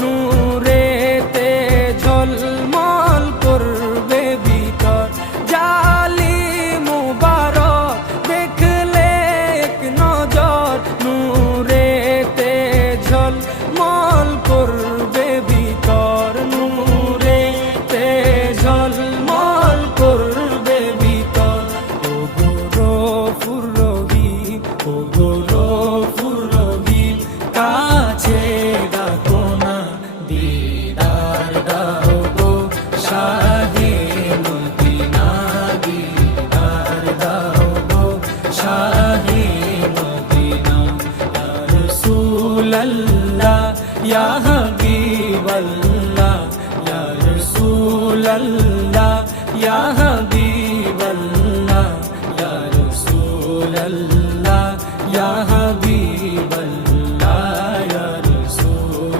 নূরেতে ঝলমল করবে ভিতর। জালি মুবারক দেখলে এক নজর, নূরেতে ঝলমল করবে ভিতর, নূরেতে ঝলমল করবে ভিতর। ও গফুর রহিম, ও গফুর রহিম, কাছে ডাকো না, দিদার দাও গো শাহে মদিনা, দিদার দাও গো শাহে মদিনা। ইয়া রাসূলাল্লাহ ইয়া হাবিবাল্লাহ, ইয়া রাসূলাল্লাহ ইয়া হাবিবাল্লাহ।